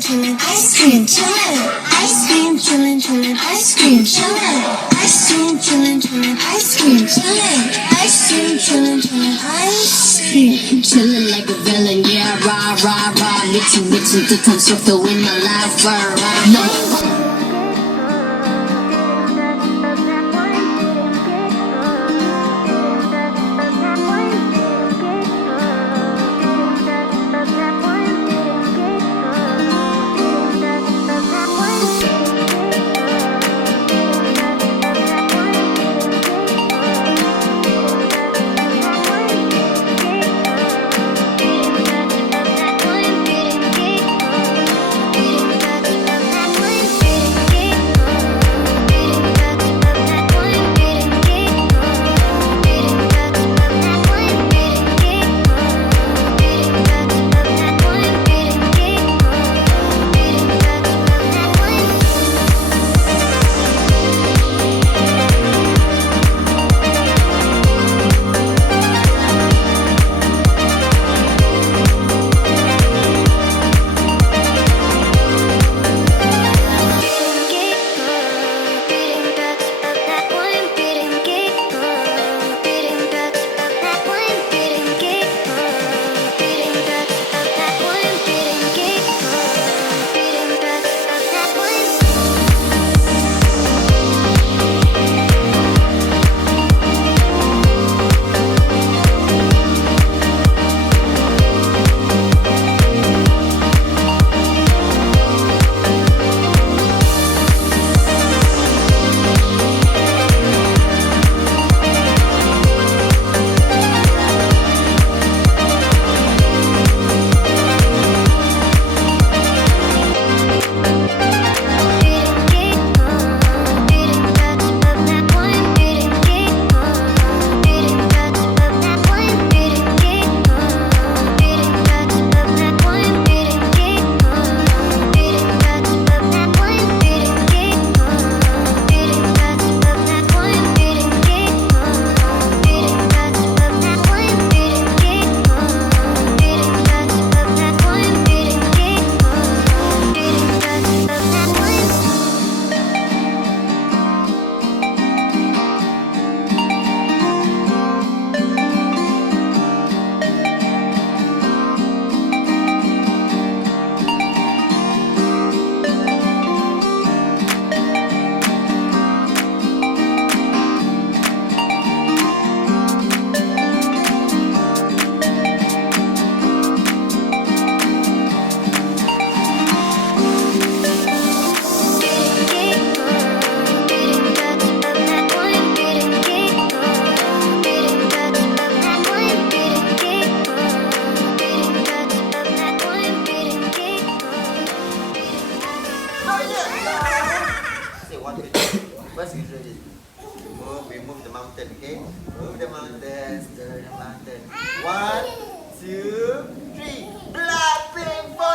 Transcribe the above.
chillin', ice cream, chillin', ice cream, chillin', chillin', ice cream, chillin', ice cream, chillin', chillin', ice cream, chillin', ice cream, chillin', chillin', ice cream, chillin' like a villain, yeah, rah, rah, rah, 미친 듯한 속도 in my life, no. First, we move the mountain, okay? Move the mountain, stir the mountain. 1, 2, 3. Blackpink.